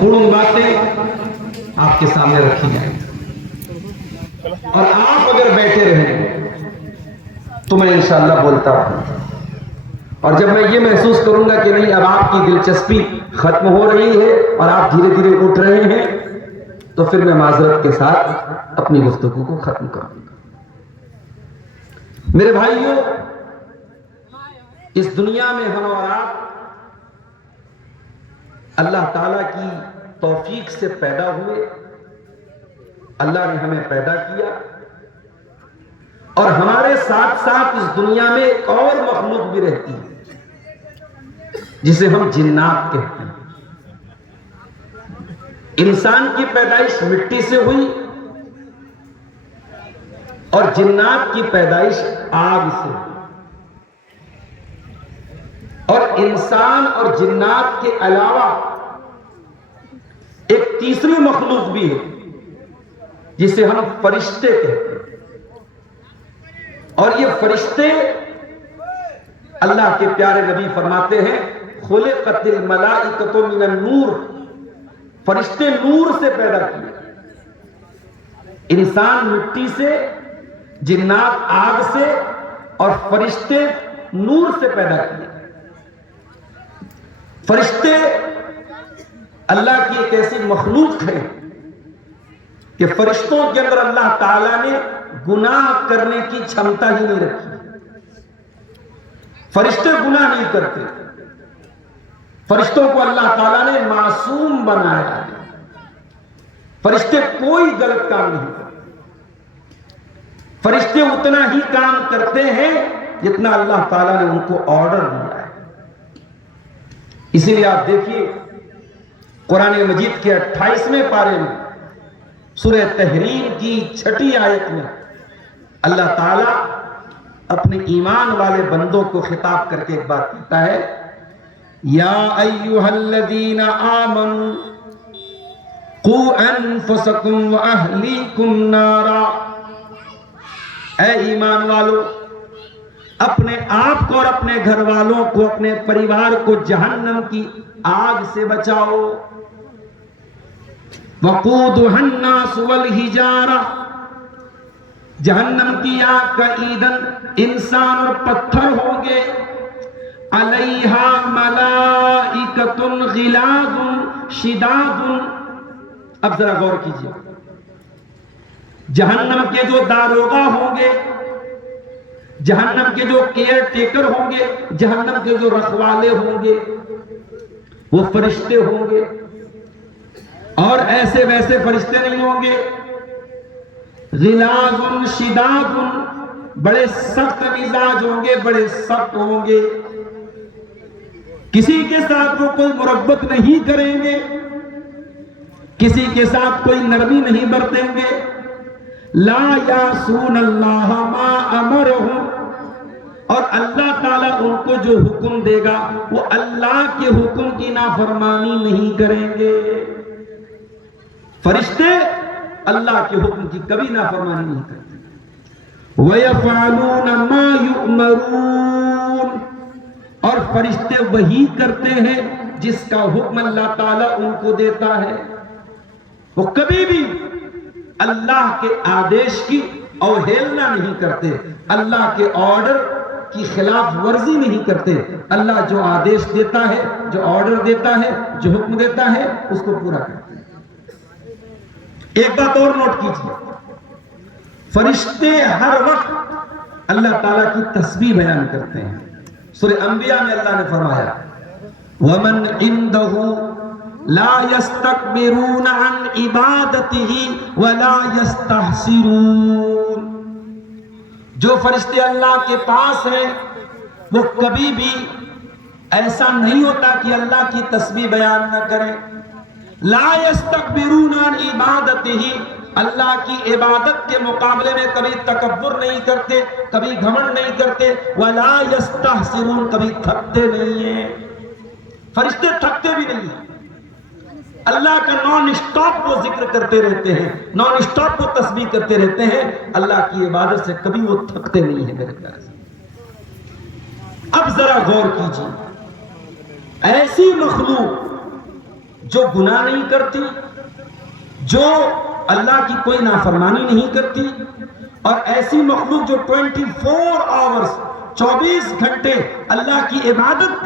महत्वपूर्ण बातें आपके सामने रखी जाएंगी और आप अगर बैठे रहें तो मैं इंशाअल्लाह बोलता हूं। और जब मैं ये महसूस करूंगा कि नहीं अब आपकी दिलचस्पी खत्म हो रही है और आप धीरे धीरे उठ रहे हैं, तो फिर मैं माजरत के साथ अपनी गुफ्तगू को खत्म करूंगा। मेरे भाइयों, इस दुनिया में हम और आप अल्लाह ताला की तौफीक से पैदा हुए। अल्लाह ने हमें पैदा किया और हमारे साथ साथ इस दुनिया में एक और मखलूक भी रहती है जिसे हम जिन्नात कहते हैं। इंसान की पैदाइश मिट्टी से हुई और जिन्नात की पैदाइश आग से हुई। और इंसान और जिन्नात के अलावा एक तीसरी मखलूक भी है जिसे हम फरिश्ते कहते हैं। और ये फरिश्ते, अल्लाह के प्यारे नबी फरमाते हैं, खुलिक़तिल मलाइकतु मिनन नूर, फरिश्ते नूर से पैदा किए। इंसान मिट्टी से, जिन्नात आग से और फरिश्ते नूर से पैदा किए। फरिश्ते अल्लाह की एक ऐसी मखलूक है कि फरिश्तों के अंदर अल्लाह ताला ने गुनाह करने की क्षमता ही नहीं रखी। फरिश्ते गुनाह नहीं करते। फरिश्तों को अल्लाह ताला ने मासूम बनाया है। फरिश्ते कोई गलत काम नहीं करते। फरिश्ते उतना ही काम करते हैं जितना अल्लाह ताला ने उनको ऑर्डर दिया है। इसीलिए आप देखिए कुरान मजीद के 28वें पारे में सूरह तहरीम की 6ठी आयत में अल्लाह ताला अपने ईमान वाले बंदों को खिताब करके एक बात कहता है, या अय्युहल्लज़ीना आमनू कू अनफुसकुम व अहलीकुम नारा। ऐ ईमान वालों, अपने आप को और अपने घर वालों को, अपने परिवार को जहन्नम की आग से बचाओ। वक़ूदुहन्नास वल हिजारा, जहन्नम की आग का ईंधन इंसान और पत्थर होंगे। अलैहा मलाइकतुन गिलाजुन शिदादुन। अब जरा गौर कीजिए, जहन्नम के जो दारोगा होंगे, जहन्नम के जो केयर टेकर होंगे, जहन्नम के जो रखवाले होंगे, वो फरिश्ते होंगे। और ऐसे वैसे फरिश्ते नहीं होंगे। गिलाजुन शिदादुन, बड़े सख्त मिजाज होंगे, बड़े सख्त होंगे। किसी के साथ वो कोई मुरब्बत नहीं करेंगे, किसी के साथ कोई नरमी नहीं बरतेंगे। ला यासून अल्लाह मा अमरहुम, और अल्लाह ताला उनको जो हुक्म देगा वो अल्लाह के हुक्म की नाफरमानी नहीं करेंगे। फरिश्ते अल्लाह के हुक्म की कभी नाफरमानी नहीं करते। वयफ़अलून मा युअमरून, और फरिश्ते वही करते हैं जिसका हुक्म अल्लाह ताला उनको देता है। वो कभी भी अल्लाह के आदेश की अवहेलना नहीं करते, अल्लाह के ऑर्डर की खिलाफ वर्जी नहीं करते। अल्लाह जो आदेश देता है, जो ऑर्डर देता है, जो हुक्म देता है, उसको पूरा करते हैं। एक बात और नोट कीजिए, फरिश्ते हर वक्त अल्लाह ताला की तस्बीह बयान करते हैं। सूरह अंबिया में अल्लाह ने फरमाया, वमन इंदहु ला यस्तकबिरून अन इबादतिही वला यस्तहसिरून। जो फरिश्ते अल्लाह के पास हैं वो कभी भी ऐसा नहीं होता कि अल्लाह की तस्बीह बयान न करें। ला यस्तकबिरून अन इबादतिही, अल्लाह की इबादत के मुकाबले में कभी तकब्बुर नहीं करते, कभी घमंड नहीं करते। वला यस्तहसिरून, कभी थकते नहीं है। फरिश्ते थकते भी नहीं है। अल्लाह का नॉन स्टॉप वो जिक्र करते रहते हैं, नॉन स्टॉप वो तस्बीह करते रहते हैं। अल्लाह की इबादत से कभी वो थकते नहीं है मेरे प्यारे से। अब जरा गौर कीजिए, ऐसी मखलूक جو گناہ نہیں کرتی، جو اللہ کی کوئی نافرمانی نہیں کرتی، اور ایسی مخلوق جو 24 آورز 24 گھنٹے اللہ کی عبادت